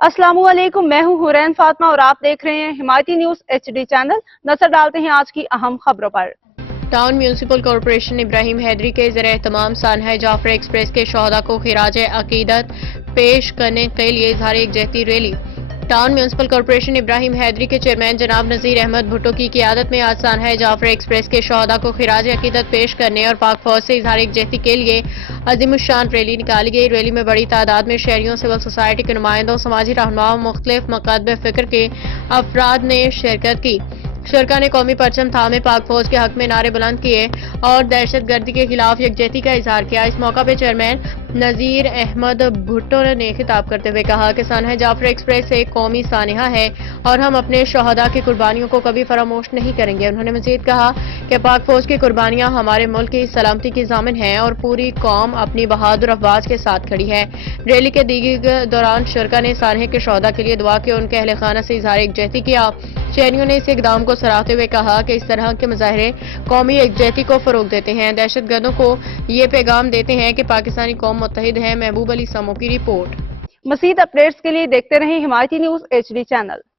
अस्सलामुअलैकुम, मैं हूं हुरैन फातिमा और आप देख रहे हैं हिमायती न्यूज HD चैनल। नजर डालते हैं आज की अहम खबरों पर। Town municipal corporation Ibrahim Hydari के ज़रिए तमाम सानहा जाफर एक्सप्रेस के शोहदा को खिराज अकीदत पेश करने के लिए इजहार यकजहती रैली। Town municipal corporation Ibrahim Hydari के चेयरमैन जनाब नज़ीर अहमद भुट्टो की क़ियादत में आज सानहा जाफर एक्सप्रेस के शोहदा को खिराज अकीदत पेश करने और पाक फौज से इजहार यकजहती के लिए अज़ीमुश्शान रैली निकाली गई। रैली में बड़ी तादाद में शहरियों, सिविल सोसाइटी के नुमाइंदों, समाजी रहनुमाओं, मुख्तलिफ मकातब फ़िक्र के अफराद ने शिरकत की। शुरा ने कौमी परचम थामे पाक फौज के हक में नारे बुलंद किए और दहशत गर्दी के खिलाफ यकजहती का इजहार किया। इस मौका पर चेयरमैन नज़ीर अहमद भुट्टो ने खिताब करते हुए कहा कि सानहा जाफर एक्सप्रेस एक कौमी सानहा है और हम अपने शोहदा की कुर्बानियों को कभी फरामोश नहीं करेंगे। उन्होंने मजीद कहा कि पाक फौज की कुर्बानियां हमारे मुल्क की सलामती की ज़ामिन हैं और पूरी कौम अपनी बहादुर अफवाज के साथ खड़ी है। रैली के दीगर दौरान शुरा ने सानहे के शोहदा के लिए दुआ की और उनके अहले खाना से इजहार यकजहती किया। शहरियों ने इस इकदाम को सराहते हुए कहा कि इस तरह के मुजाहरे कौमी यकजहती को फरोग देते हैं, दहशत गर्दों को ये पैगाम देते हैं कि पाकिस्तानी कौम मुत्तहिद है। महबूब अली समो की रिपोर्ट। मज़ीद अपडेट्स के लिए देखते रहें हिमायती न्यूज HD चैनल।